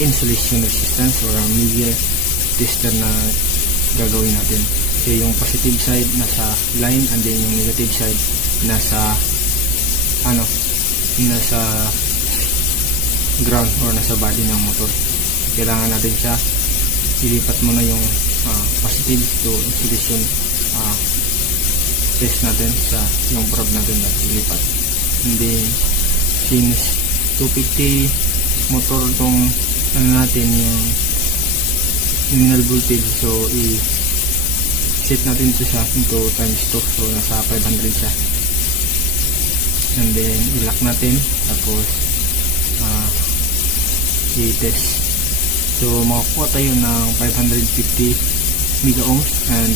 insulation resistance or media tester na gagawin natin. So yung positive side nasa line and then yung negative side nasa ground or nasa body ng motor. Kailangan natin siya ilipat muna yung positive to insulation test natin sa yung probe natin na ilipat. And then since 250 motor tong natin yung nominal voltage, so i-set natin ito siya into times 2, so nasa 500 siya. And then i-lock natin, tapos i-test. So makakuha tayo ng 550 mega ohms and